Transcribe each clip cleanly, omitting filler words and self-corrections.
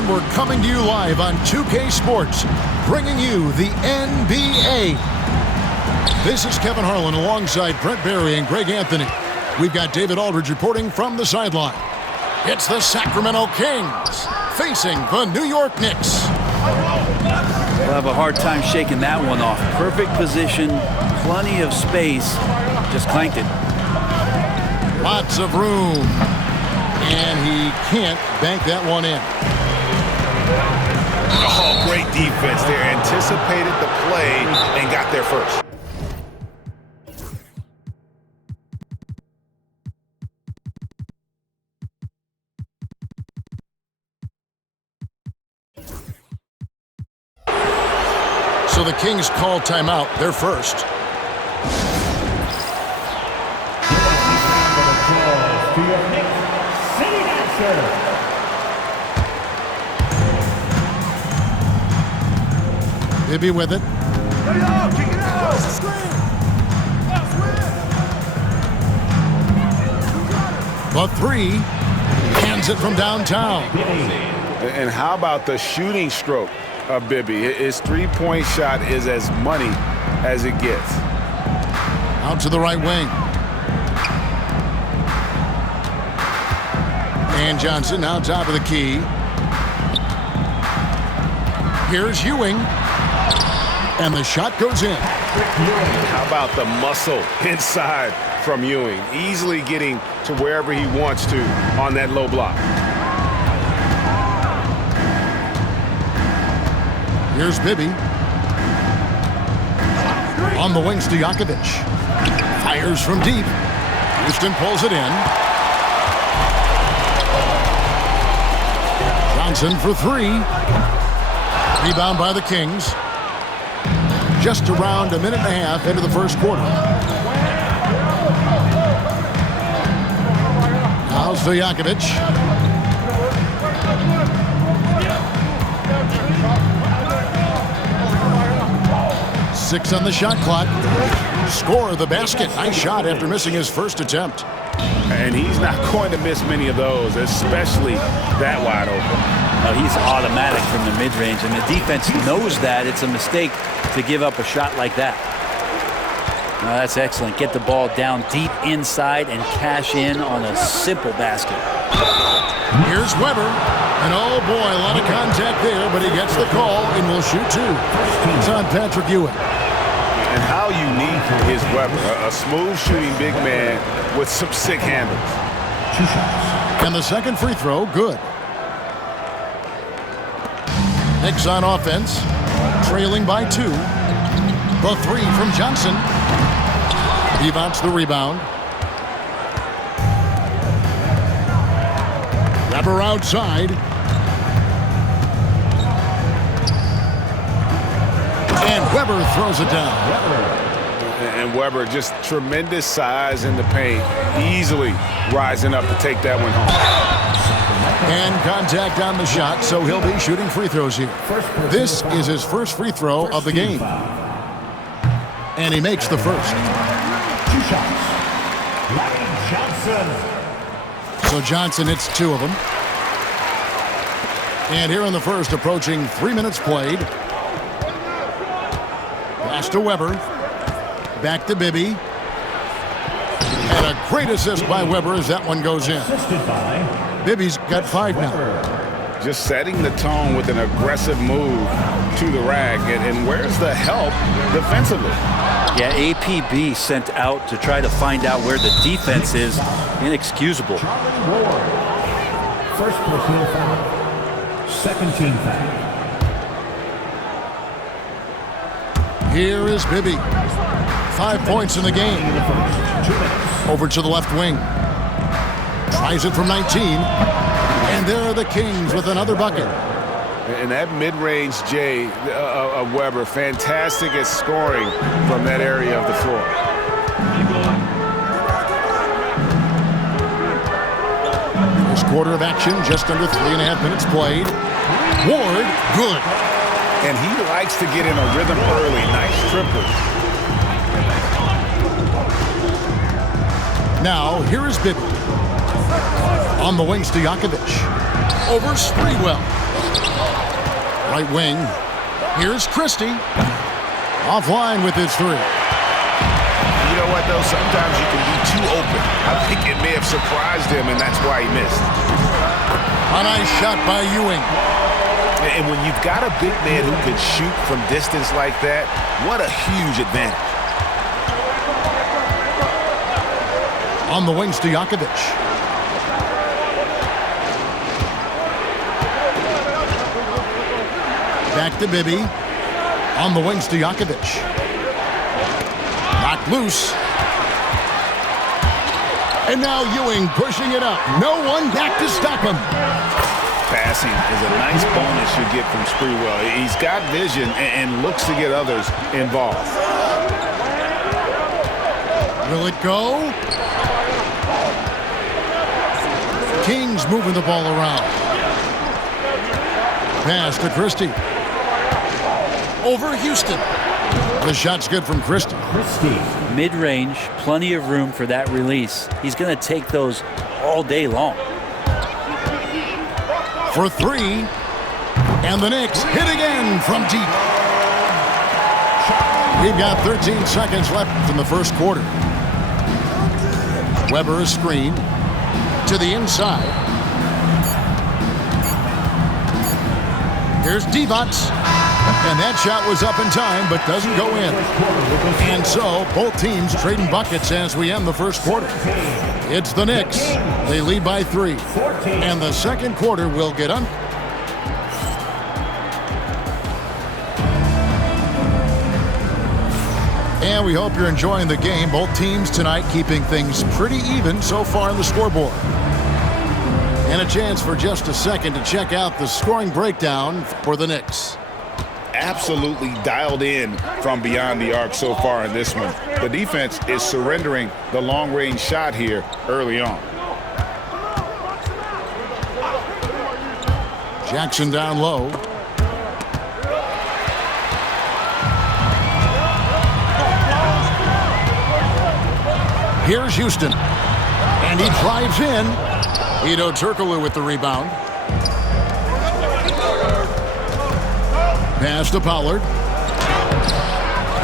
everyone. We're coming to you live on 2K Sports, bringing you the NBA. This is Kevin Harlan alongside Brent Barry and Greg Anthony. We've got David Aldridge reporting from the sideline. It's the Sacramento Kings facing the New York Knicks. We'll have a hard time shaking that one off. Perfect position, plenty of space, just clanked it. Lots of room, and he can't bank that one in. Oh, great defense there. Anticipated the play and got there first. So the Kings call timeout. They're first. Bibby with it. The three. Hands it from downtown. And how about the shooting stroke of Bibby? His three-point shot is as money as it gets. Out to the right wing. And Johnson now top of the key. Here's Ewing. And the shot goes in. How about the muscle inside from Ewing? Easily getting to wherever he wants to on that low block. Here's Bibby. On the wings to Stojakovic. Fires from deep. Houston pulls it in. Johnson for three. Rebound by the Kings. Just around a minute and a half into the first quarter. Now Stojakovic. Six on the shot clock. Score the basket. Nice shot after missing his first attempt. And he's not going to miss many of those, especially that wide open. No, he's automatic from the mid-range, and the defense knows that. It's a mistake to give up a shot like that. No, that's excellent. Get the ball down deep inside and cash in on a simple basket. Here's Weber. And oh boy, a lot of contact there, but he gets the call and will shoot two. It's on Patrick Ewing. And how unique is Weber? A smooth shooting big man with some sick handles. And the second free throw, good. Knicks on offense, trailing by two. The three from Johnson. He wants the rebound. Weber outside. And Weber throws it down. And Weber, just tremendous size in the paint, easily rising up to take that one home. And contact on the shot, so he'll be shooting free throws here. This is his first free throw of the game. And he makes the first. Two shots. Johnson. So Johnson hits two of them. And here in the first, approaching 3 minutes played. Pass to Weber. Back to Bibby. And a great assist by Weber as that one goes in. Bibby's got five now. Just setting the tone with an aggressive move to the rack. And where's the help defensively? Yeah, APB sent out to try to find out where the defense is. Inexcusable. First personal foul. Second team foul. Here is Bibby. 5 points in the game. Over to the left wing. Tries it from 19. And there are the Kings with another bucket. And that mid-range J of Weber, fantastic at scoring from that area of the floor. First quarter of action, just under 3.5 minutes played. Ward, good. And he likes to get in a rhythm early. Nice triple. Now, here is Bibby. On the wings to Stojakovic. Over Sprewell. Right wing. Here's Christie. Offline with his three. You know what, though? Sometimes you can be too open. I think it may have surprised him, and that's why he missed. A nice shot by Ewing. And when you've got a big man who can shoot from distance like that, what a huge advantage. On the wings, Stojakovic. Back to Bibby. On the wings, Stojakovic. Knocked loose. And now Ewing pushing it up. No one back to stop him. Passing is a nice bonus you get from Sprewell. He's got vision and looks to get others involved. Will it go? Kings moving the ball around. Pass to Christie. Over Houston. The shot's good from Christie. Mid-range, plenty of room for that release. He's going to take those all day long. For three. And the Knicks hit again from deep. We've got 13 seconds left in the first quarter. Weber is screened to the inside. Here's Divac. And that shot was up in time, but doesn't go in. And so, both teams trading buckets as we end the first quarter. It's the Knicks. They lead by 3. And the second quarter will get on. And we hope you're enjoying the game. Both teams tonight keeping things pretty even so far on the scoreboard. And a chance for just a second to check out the scoring breakdown for the Knicks. Absolutely dialed in from beyond the arc so far in this one. The defense is surrendering the long-range shot here early on. Jackson down low. Here's Houston. And he drives in. Ito Turkoglu with the rebound. Pass to Pollard.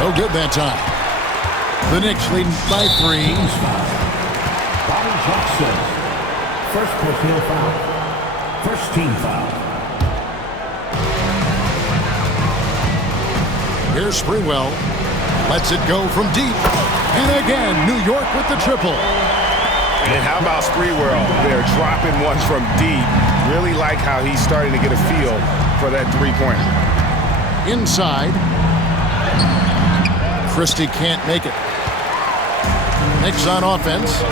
No good that time. The Knicks leading by 3. Bobby Jackson. First personal foul. First team foul. Here's Sprewell. Lets it go from deep. And again, New York with the triple. And how about Sprewell? They're dropping ones from deep. Really like how he's starting to get a feel for that three-pointer. Inside. Christie can't make it. Knicks on offense.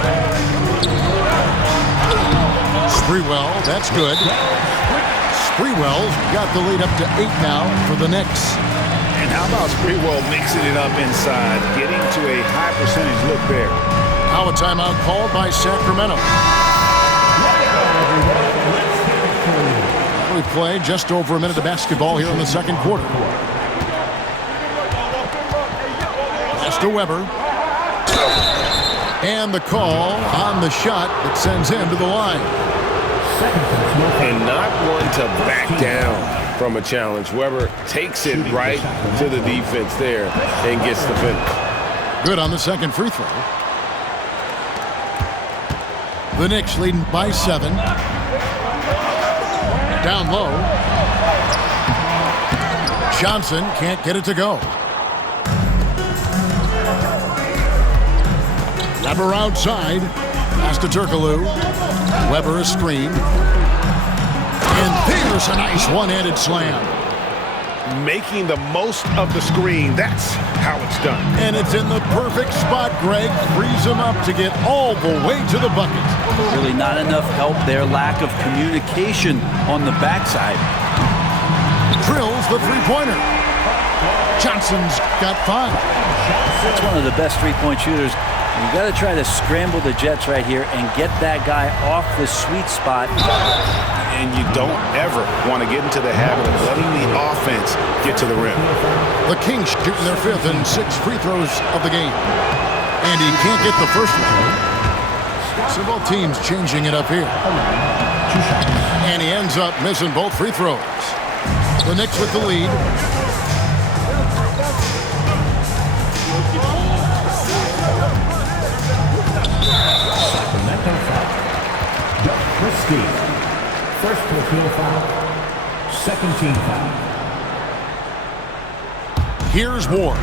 Sprewell, that's good. Sprewell's got the lead up to 8 now for the Knicks. And how about Sprewell mixing it up inside, getting to a high percentage look there. Now a timeout called by Sacramento. We play just over a minute of basketball here in the second quarter. Pass to Weber. And the call on the shot that sends him to the line. And not one to back down from a challenge. Weber takes it right to the defense there and gets the finish. Good on the second free throw. The Knicks leading by 7. Down low. Johnson can't get it to go. Weber outside. Pass to Turkoglu. Weber is screened. And there's a nice one-handed slam. Making the most of the screen. That's how it's done. And it's in the perfect spot, Greg. Frees him up to get all the way to the bucket. Really not enough help there. Lack of communication on the backside. Drills the three-pointer. Johnson's got 5. That's one of the best three-point shooters. You got to try to scramble the Jets right here and get that guy off the sweet spot. And you don't ever want to get into the habit of letting the offense get to the rim. The Kings shooting their 5th and 6th free throws of the game. And he can't get the first one. So both teams changing it up here. 2 shots. And he ends up missing both free throws. The Knicks with the lead. Sacramento foul. Christie. First personal foul. Second team foul. Here's Ward.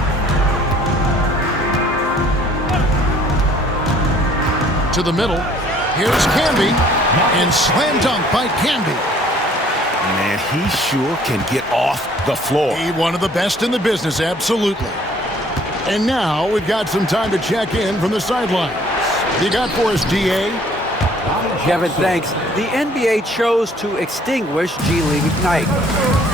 To the middle. Here's Canby. And slam dunk by Canby. Man, he sure can get off the floor. He's one of the best in the business, absolutely. And now we've got some time to check in from the sidelines. You got for us, DA? Kevin, thanks. The NBA chose to extinguish G League Ignite.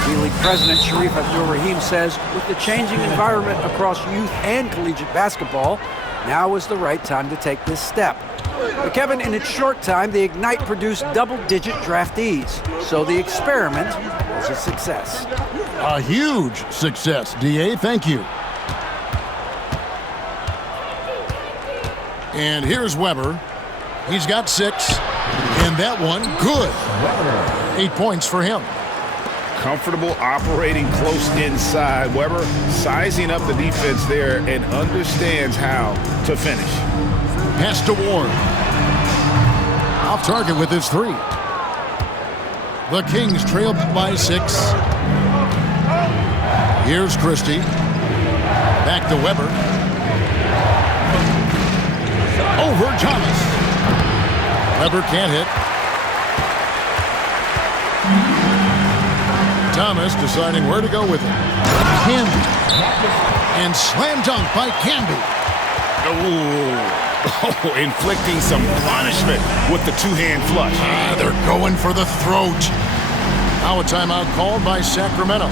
G League President Sharif Abdul-Rahim says, with the changing environment across youth and collegiate basketball, now is the right time to take this step. But Kevin, in its short time, the Ignite produced double-digit draftees, so the experiment was a success. A huge success, DA. Thank you. And here's Weber. He's got 6. And that one, good. 8 points for him. Comfortable operating close inside. Weber sizing up the defense there and understands how to finish. Pass to Ward. Off target with his 3. The Kings trail by 6. Here's Christie. Back to Weber. Over Thomas. Weber can't hit. Thomas deciding where to go with it. Canby. And slam dunk by Canby. Oh, inflicting some punishment with the two-hand flush. They're going for the throat. Now a timeout called by Sacramento.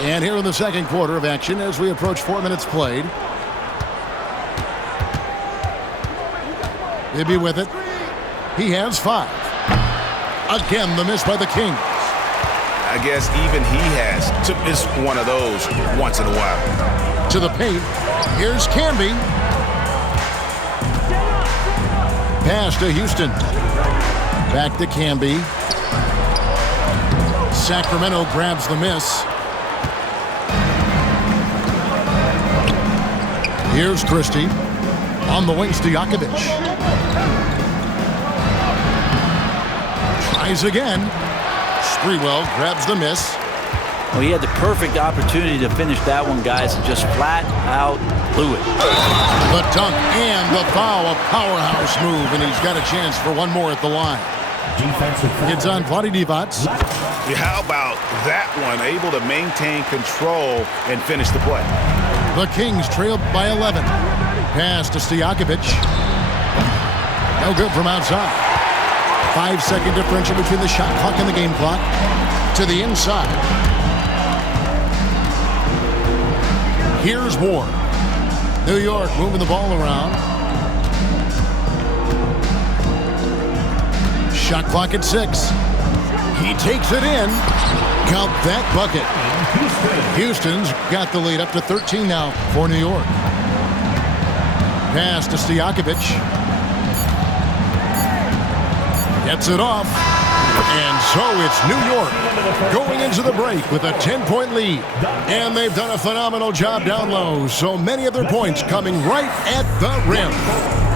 And here in the second quarter of action as we approach 4 minutes played. Bibby with it. He has 5. Again, the miss by the Kings. I guess even he has to miss one of those once in a while. To the paint. Here's Canby. Pass to Houston. Back to Canby. Sacramento grabs the miss. Here's Christie. On the wings to Stojakovic. Tries again. Sprewell grabs the miss. Well, he had the perfect opportunity to finish that one, guys, and just flat out blew it. The dunk and the foul, a powerhouse move, and he's got a chance for one more at the line. Defensive foul. It's on Vlade Divac. How about that one? Able to maintain control and finish the play. The Kings trailed by 11. Pass to Stojakovic. No good from outside. 5-second differential between the shot clock and the game clock. To the inside. Here's Ward. New York moving the ball around. Shot clock at 6. He takes it in. Count that bucket. Houston's got the lead up to 13 now for New York. Pass to Stojakovic. Gets it off. And so it's New York going into the break with a 10-point lead. And they've done a phenomenal job down low. So many of their points coming right at the rim.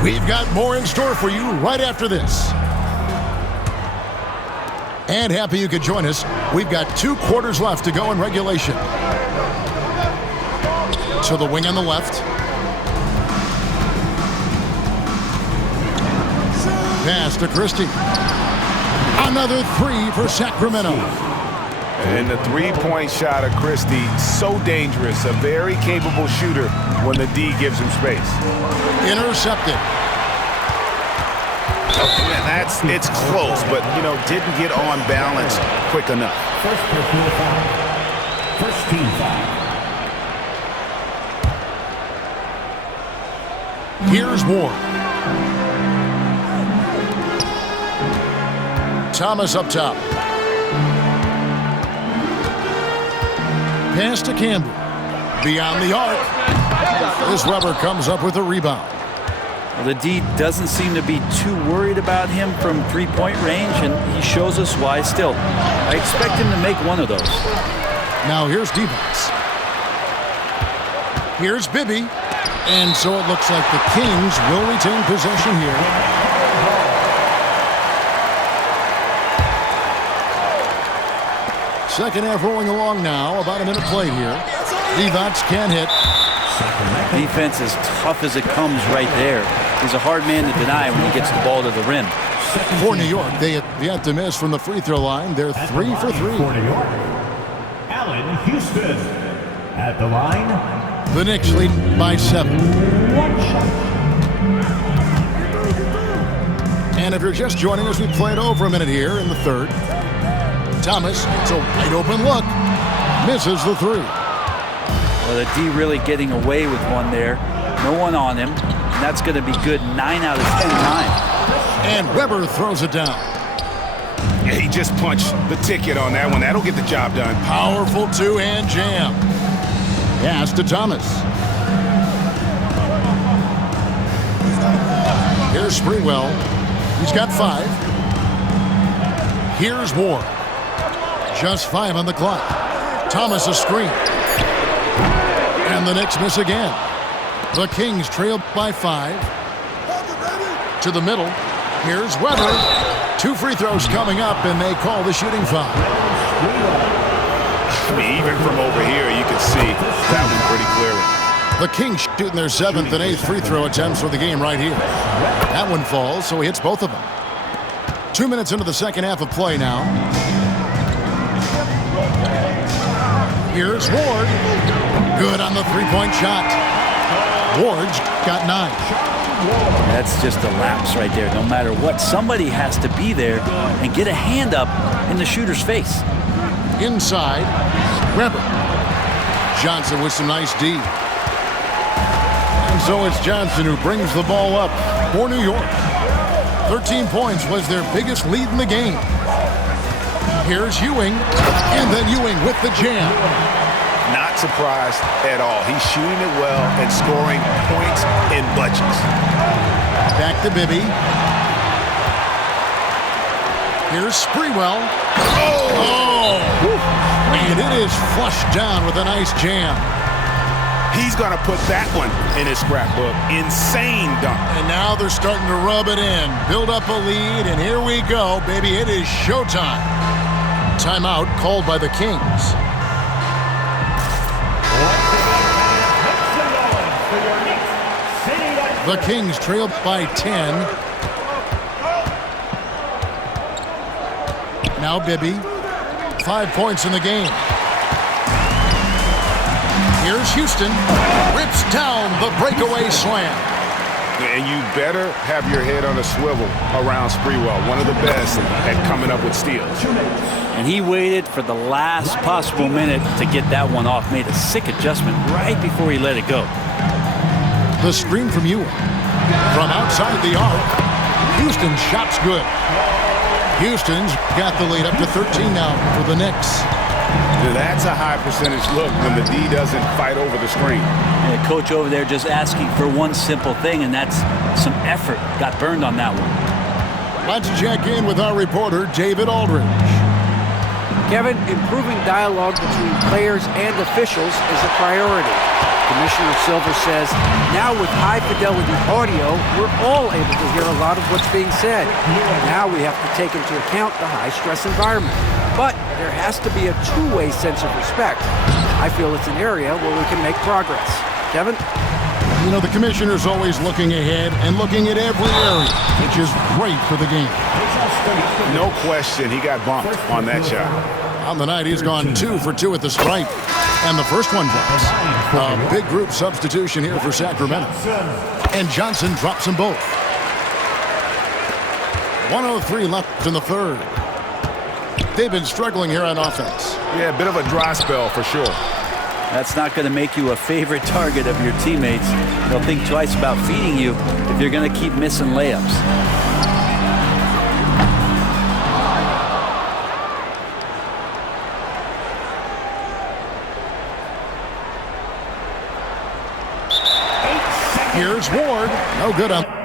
We've got more in store for you right after this. And happy you could join us. We've got 2 quarters left to go in regulation. To the wing on the left. Pass to Christie. Another 3 for Sacramento. And the three-point shot of Christie, so dangerous. A very capable shooter when the D gives him space. Intercepted. It's close, but, didn't get on balance quick enough. First personal foul. First team foul. Here's Ward. Thomas up top. Pass to Campbell. Beyond the arc. This Weber comes up with a rebound. Well, the D doesn't seem to be too worried about him from three-point range, and he shows us why still. I expect him to make one of those. Now here's Divac. Here's Bibby. And so it looks like the Kings will retain possession here. Second half rolling along now. About a minute played here. Divac can't hit. Defense is tough as it comes right there. He's a hard man to deny when he gets the ball to the rim. For New York, they have yet to miss from the free throw line. They're 3 for 3. For New York, Allen Houston. At the line, the Knicks lead by 7. And if you're just joining us, we played over a minute here in the third. Thomas gets a wide open look. Misses the three. Well, the D really getting away with one there. No one on him. And that's going to be good 9 out of 10 times. And Weber throws it down. Yeah, he just punched the ticket on that one. That'll get the job done. Powerful two-hand jam. Pass to Thomas. Here's Sprewell. He's got 5. Here's Ward. Just 5 on the clock. Thomas a screen. And the Knicks miss again. The Kings trail by 5. To the middle. Here's Weber. 2 free throws coming up, and they call the shooting foul. I mean, even from over here, you can see that one pretty clearly. The Kings shooting their 7th and 8th free throw attempts for the game right here. That one falls, so he hits both of them. 2 minutes into the second half of play now. Here's Ward. Good on the three-point shot. Ward's got 9. That's just a lapse right there. No matter what, somebody has to be there and get a hand up in the shooter's face. Inside, Weber. Johnson with some nice D. And so it's Johnson who brings the ball up for New York. 13 points was their biggest lead in the game. Here's Ewing, and then Ewing with the jam. Not surprised at all. He's shooting it well and scoring points in bunches. Back to Bibby. Here's Sprewell. Oh! And it is flushed down with a nice jam. He's going to put that one in his scrapbook. Insane dunk. And now they're starting to rub it in. Build up a lead, and here we go, baby. It is showtime. Timeout called by the Kings. The Kings trail by 10. Now Bibby. 5 points in the game. Here's Houston. Rips down the breakaway slam. And you better have your head on a swivel around Sprewell, one of the best at coming up with steals. And he waited for the last possible minute to get that one off. Made a sick adjustment right before he let it go. The screen from Ewing. From outside the arc, Houston's shot's good. Houston's got the lead up to 13 now for the Knicks. That's a high percentage look when the D doesn't fight over the screen. And the coach over there just asking for one simple thing, and that's some effort. Got burned on that one. Let's check in with our reporter, David Aldridge. Kevin, improving dialogue between players and officials is a priority. Commissioner Silver says, now with high-fidelity audio, we're all able to hear a lot of what's being said. Now we have to take into account the high-stress environment. But there has to be a two-way sense of respect. I feel it's an area where we can make progress. Kevin? You know, the commissioner's always looking ahead and looking at every area, which is great for the game. No question, he got bumped on that shot. On the night, he's gone 2 for 2 at the stripe. And the first one drops. A big group substitution here for Sacramento. And Johnson drops them both. 1:03 left in the third. They've been struggling here on offense. Yeah, a bit of a dry spell for sure. That's not going to make you a favorite target of your teammates. They'll think twice about feeding you if you're going to keep missing layups. Here's Ward. No good on.